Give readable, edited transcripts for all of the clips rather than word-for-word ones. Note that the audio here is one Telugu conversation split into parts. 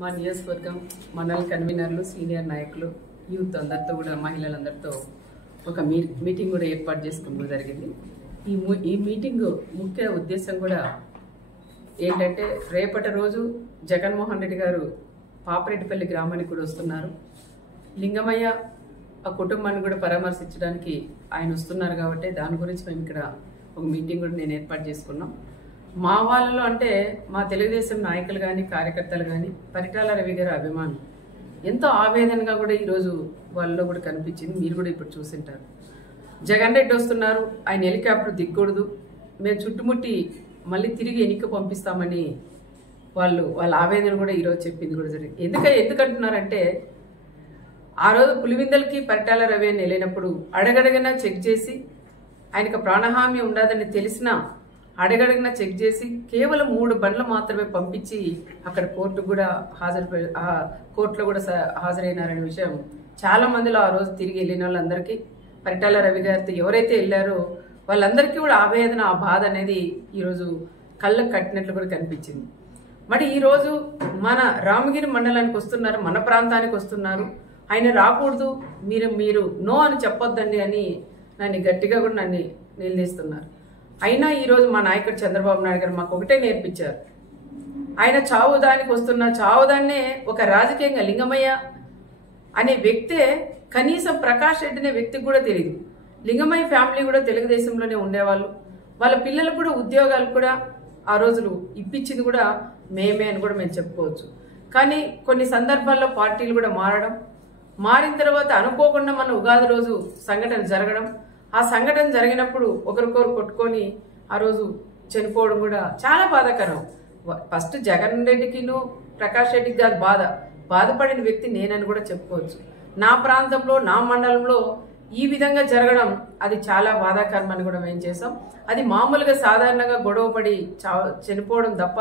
మా నియోజకవర్గం మండల కన్వీనర్లు సీనియర్ నాయకులు యూత్ అందరితో కూడా మహిళలందరితో ఒక మీటింగ్ కూడా ఏర్పాటు చేసుకోవడం జరిగింది. ఈ మీటింగ్ ముఖ్య ఉద్దేశం కూడా ఏంటంటే రేపటి రోజు జగన్మోహన్ రెడ్డి గారు పాపరెడ్డిపల్లి గ్రామానికి కూడా వస్తున్నారు. లింగమయ్య ఆ కుటుంబాన్ని కూడా పరామర్శించడానికి ఆయన వస్తున్నారు కాబట్టి దాని గురించి మేము ఇక్కడ ఒక మీటింగ్ కూడా నేను ఏర్పాటు చేసుకున్నాం. మా వాళ్ళలో అంటే మా తెలుగుదేశం నాయకులు కానీ కార్యకర్తలు కానీ పరిటాల రవి గారి అభిమానం ఎంతో ఆవేదనగా కూడా ఈరోజు వాళ్ళలో కూడా కనిపించింది. మీరు కూడా ఇప్పుడు చూసింటారు. జగన్ రెడ్డి వస్తున్నారు, ఆయన హెలికాప్టర్ దిగకూడదు, మేము చుట్టుముట్టి మళ్ళీ తిరిగి ఎన్నిక పంపిస్తామని వాళ్ళ ఆవేదన కూడా ఈరోజు చెప్పింది కూడా జరిగింది. ఎందుకంటున్నారంటే ఆ రోజు పులివిందలకి పరిటాల రవి అని వెళ్ళినప్పుడు అడగడగన చెక్ చేసి ఆయనకు ప్రాణహామీ ఉండదని తెలిసినా అడగడగిన చెక్ చేసి కేవలం 3 బండ్లు మాత్రమే పంపించి అక్కడ కోర్టులో కూడా హాజరైనారనే విషయం చాలా మందిలో ఆ రోజు తిరిగి వెళ్ళిన వాళ్ళందరికీ పరిటాల రవి గారితో ఎవరైతే వెళ్ళారో వాళ్ళందరికీ కూడా ఆవేదన ఆ బాధ అనేది ఈరోజు కళ్ళకు కట్టినట్లు కూడా కనిపించింది. మరి ఈరోజు మన రామగిరి మండలానికి వస్తున్నారు, మన ప్రాంతానికి వస్తున్నారు, ఆయన రాకూడదు, మీరు నో అని చెప్పొద్దండి అని నన్ను గట్టిగా కూడా నన్ను నిలదీస్తున్నారు. అయినా ఈరోజు మా నాయకుడు చంద్రబాబు నాయుడు గారు మాకు ఒకటే నేర్పించారు. ఆయన చావుదానికి వస్తున్న చావుదాన్నే ఒక రాజకీయంగా లింగమయ్య అనే వ్యక్తే కనీసం ప్రకాష్ రెడ్డి అనే వ్యక్తికి కూడా తెలియదు. లింగమయ్య ఫ్యామిలీ కూడా తెలుగుదేశంలోనే ఉండేవాళ్ళు. వాళ్ళ పిల్లలకు కూడా ఉద్యోగాలు కూడా ఆ రోజులు ఇప్పించింది కూడా మేమే అని కూడా మేము చెప్పుకోవచ్చు. కానీ కొన్ని సందర్భాల్లో పార్టీలు కూడా మారిన తర్వాత అనుకోకుండా మన ఉగాది రోజు సంఘటన జరగడం, ఆ సంఘటన జరిగినప్పుడు ఒకరికొకరు కొట్టుకొని ఆ రోజు చనిపోవడం కూడా చాలా బాధాకరం. ఫస్ట్ జగన్ రెడ్డికిను ప్రకాష్ రెడ్డికి కాదు బాధపడిన వ్యక్తి నేనని కూడా చెప్పుకోవచ్చు. నా ప్రాంతంలో నా మండలంలో ఈ విధంగా జరగడం అది చాలా బాధాకరం అని కూడా మేము చేసాం. అది మామూలుగా సాధారణంగా గొడవపడి చనిపోవడం తప్ప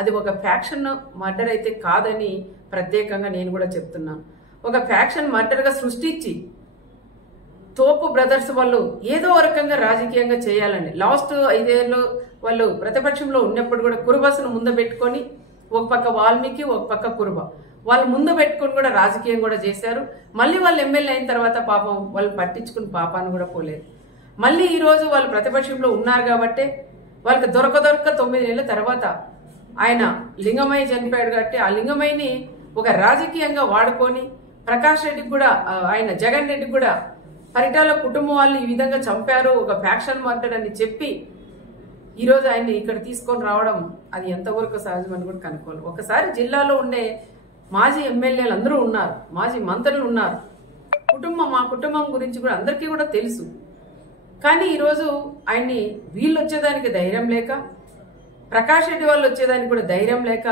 అది ఒక ఫ్యాక్షన్ మర్డర్ అయితే కాదని ప్రత్యేకంగా నేను కూడా చెప్తున్నాను. ఒక ఫ్యాక్షన్ మర్డర్గా సృష్టించి తోపు బ్రదర్స్ వాళ్ళు ఏదో రకంగా రాజకీయంగా చేయాలండి. లాస్ట్ 5 ఏళ్ళు వాళ్ళు ప్రతిపక్షంలో ఉన్నప్పుడు కూడా కురుబస్ను ముందు పెట్టుకొని ఒక పక్క వాల్మీకి ఒక పక్క కురుబ వాళ్ళు ముందు పెట్టుకొని కూడా రాజకీయం కూడా చేశారు. మళ్ళీ వాళ్ళు ఎమ్మెల్యే అయిన తర్వాత పాపం వాళ్ళు పట్టించుకుని పాపాన్ని కూడా పోలేదు. మళ్ళీ ఈరోజు వాళ్ళు ప్రతిపక్షంలో ఉన్నారు కాబట్టి వాళ్ళకి దొరక 9 నెలల తర్వాత ఆయన లింగమయ్య చనిపోయాడు కాబట్టి ఆ లింగమయ్యని ఒక రాజకీయంగా వాడుకొని ప్రకాష్ రెడ్డికి కూడా ఆయన జగన్ రెడ్డికి కూడా పరిటాల కుటుంబం వాళ్ళు ఈ విధంగా చంపారు, ఒక ఫ్యాక్షన్ మర్డర్ అని చెప్పి ఈరోజు ఆయన్ని ఇక్కడ తీసుకొని రావడం అది ఎంతవరకు సహజమని కూడా కనుక్కోవాలి. ఒకసారి జిల్లాలో ఉండే మాజీ ఎమ్మెల్యేలు అందరూ ఉన్నారు, మాజీ మంత్రులు ఉన్నారు, మా కుటుంబం గురించి కూడా అందరికీ కూడా తెలుసు. కానీ ఈరోజు ఆయన్ని వీళ్ళు వచ్చేదానికి ధైర్యం లేక, ప్రకాష్ రెడ్డి వాళ్ళు వచ్చేదానికి కూడా ధైర్యం లేక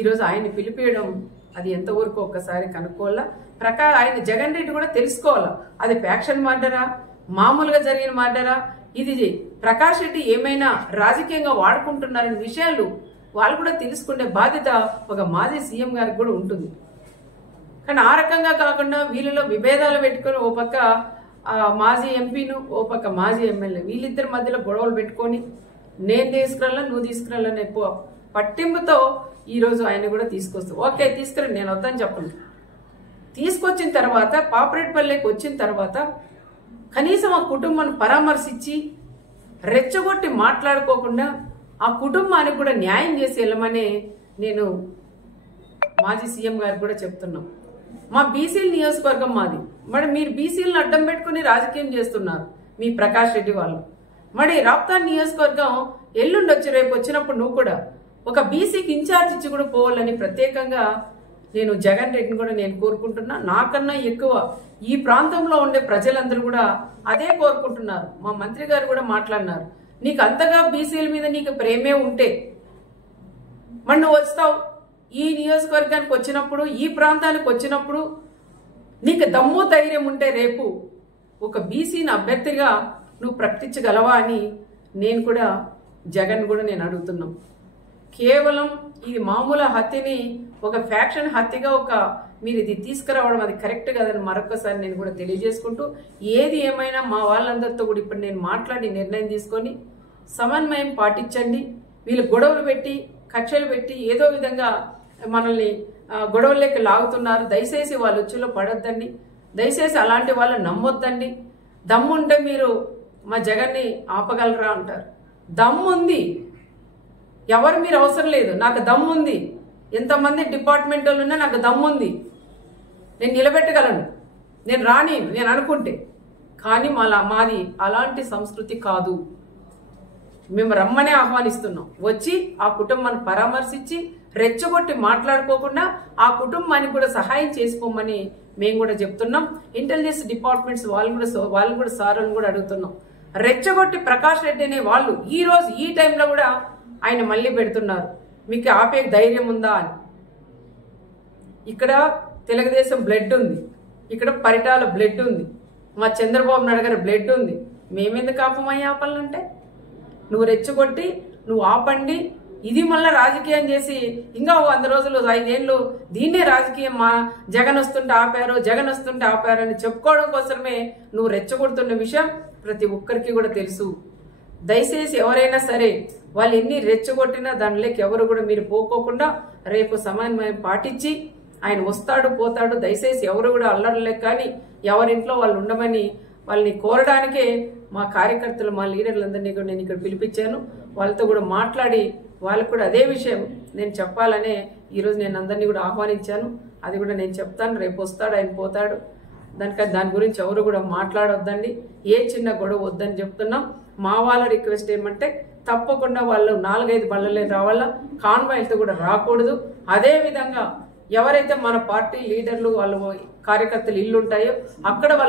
ఈరోజు ఆయన్ని పిలిపియడం అది ఎంతవరకు ఒక్కసారి కనుక్కోవాలా. ఆయన జగన్ రెడ్డి కూడా తెలుసుకోవాలా అది ఫ్యాక్షన్ మర్డరా, మామూలుగా జరిగిన మర్డరా, ఇది ప్రకాష్ రెడ్డి ఏమైనా రాజకీయంగా వాడుకుంటున్నారనే విషయాలు వాళ్ళు కూడా తెలుసుకునే బాధ్యత ఒక మాజీ సీఎం గారికి కూడా ఉంటుంది. కానీ ఆ రకంగా కాకుండా వీళ్ళలో విభేదాలు పెట్టుకొని ఓ పక్క మాజీ ఎంపీను ఓ పక్క మాజీ ఎమ్మెల్యే వీళ్ళిద్దరి మధ్యలో గొడవలు పెట్టుకొని నేను తీసుకురాలా నువ్వు తీసుకురాలని ఎక్కువ పట్టింపుతో ఈరోజు ఆయన కూడా తీసుకొస్తావు. ఓకే తీసుకురండి, నేను వద్దని చెప్పను. తీసుకొచ్చిన తర్వాత పాపరెడ్డిపల్లికి వచ్చిన తర్వాత కనీసం ఆ కుటుంబాన్ని పరామర్శించి రెచ్చగొట్టి మాట్లాడుకోకుండా ఆ కుటుంబానికి కూడా న్యాయం చేసి వెళ్ళమని నేను మాజీ సీఎం గారికి కూడా చెప్తున్నాం. మా బీసీల నియోజకవర్గం మాది, మరి మీరు బీసీలను అడ్డం పెట్టుకుని రాజకీయం చేస్తున్నారు మీ ప్రకాష్ రెడ్డి వాళ్ళు. మరి రాప్తాన్ నియోజకవర్గం ఎల్లుండొచ్చు, రేపు వచ్చినప్పుడు నువ్వు కూడా ఒక బీసీకి ఇన్ఛార్జ్ ఇచ్చి కూడా పోవాలని ప్రత్యేకంగా నేను జగన్ రెడ్డిని కూడా నేను కోరుకుంటున్నా. నాకన్నా ఎక్కువ ఈ ప్రాంతంలో ఉండే ప్రజలందరూ కూడా అదే కోరుకుంటున్నారు. మా మంత్రి గారు కూడా మాట్లాడినారు, నీకు అంతగా బీసీల మీద నీకు ప్రేమే ఉంటే మరి నువ్వు వస్తావు ఈ నియోజకవర్గానికి వచ్చినప్పుడు, ఈ ప్రాంతానికి వచ్చినప్పుడు నీకు దమ్ము ధైర్యం ఉంటే రేపు ఒక బీసీని అభ్యర్థిగా నువ్వు ప్రకటించగలవా అని నేను కూడా జగన్ కూడా నేను అడుగుతున్నాం. కేవలం ఇది మామూలు హత్యని ఒక ఫ్యాక్షన్ హత్యగా మీరు ఇది తీసుకురావడం అది కరెక్ట్ కాదని మరొకసారి నేను కూడా తెలియజేసుకుంటూ, ఏది ఏమైనా మా వాళ్ళందరితో కూడా ఇప్పుడు నేను మాట్లాడి నిర్ణయం తీసుకొని సమన్వయం పాటించండి. వీళ్ళు గొడవలు పెట్టి కక్షలు పెట్టి ఏదో విధంగా మనల్ని గొడవల్లోకి లాగుతున్నారు. దయచేసి వాళ్ళ ఉచ్చులో పడొద్దండి. దయచేసి అలాంటి వాళ్ళని నమ్మొద్దండి. దమ్ముంటే మీరు మా జగన్ని ఆపగలరా అంటారు. దమ్ముంది, ఎవరు మీరు అవసరం లేదు, నాకు దమ్ముంది. ఎంతమంది డిపార్ట్మెంట్ వాళ్ళు ఉన్నా నాకు దమ్ముంది, నేను నిలబెట్టగలను, నేను రాని నేను అనుకుంటే. కానీ మాది అలాంటి సంస్కృతి కాదు. మేము రమ్మనే ఆహ్వానిస్తున్నాం. వచ్చి ఆ కుటుంబాన్ని పరామర్శించి రెచ్చగొట్టి మాట్లాడుకోకుండా ఆ కుటుంబానికి కూడా సహాయం చేసుకోమని మేము కూడా చెప్తున్నాం. ఇంటెలిజెన్స్ డిపార్ట్మెంట్స్ వాళ్ళు కూడా సార్లను కూడా అడుగుతున్నాం. రెచ్చగొట్టి ప్రకాష్ రెడ్డి అనే వాళ్ళు ఈ రోజు ఈ టైంలో కూడా ఆయన మళ్ళీ పెడుతున్నారు. మీకు ఆపే ధైర్యం ఉందా అని. ఇక్కడ తెలుగుదేశం బ్లడ్ ఉంది, ఇక్కడ పరిటాల బ్లడ్ ఉంది, మా చంద్రబాబు నాయుడు గారి బ్లడ్ ఉంది. మేమెందుకు ఆపమయ్యా ఆపాలంటే? నువ్వు రెచ్చగొట్టి నువ్వు ఆపండి, ఇది మళ్ళీ రాజకీయం చేసి ఇంకా 100 రోజులు 5 ఏళ్ళు దీన్నే రాజకీయం, మా జగన్ వస్తుంటే ఆపారు అని చెప్పుకోవడం కోసమే నువ్వు రెచ్చగొడుతున్న విషయం ప్రతి ఒక్కరికి కూడా తెలుసు. దయచేసి ఎవరైనా సరే వాళ్ళు ఎన్ని రెచ్చగొట్టినా దానిలోకి ఎవరు కూడా మీరు పోకోకుండా రేపు సమన్వయం పాటించి ఆయన వస్తాడు పోతాడు. దయచేసి ఎవరు కూడా అల్లర్లేక కానీ ఎవరింట్లో వాళ్ళు ఉండమని వాళ్ళని కోరడానికే మా కార్యకర్తలు మా లీడర్లందరినీ కూడా నేను ఇక్కడ పిలిపించాను. వాళ్ళతో కూడా మాట్లాడి వాళ్ళకు కూడా అదే విషయం నేను చెప్పాలనే ఈరోజు నేను అందరినీ కూడా ఆహ్వానించాను. అది కూడా నేను చెప్తాను. రేపు వస్తాడు, ఆయన పోతాడు. దాని గురించి ఎవరు కూడా మాట్లాడొద్దండి. ఏ చిన్న గొడవ వద్దని చెప్తున్నాం. మా వాళ్ళ రిక్వెస్ట్ ఏమంటే తప్పకుండా వాళ్ళు 4-5 బళ్ళలే రావాలా, కాన్వాయ్లతో కూడా రాకూడదు. అదే విధంగా ఎవరైతే మన పార్టీ లీడర్లు వాళ్ళ కార్యకర్తలు ఇల్లు ఉంటాయో అక్కడ వాళ్ళ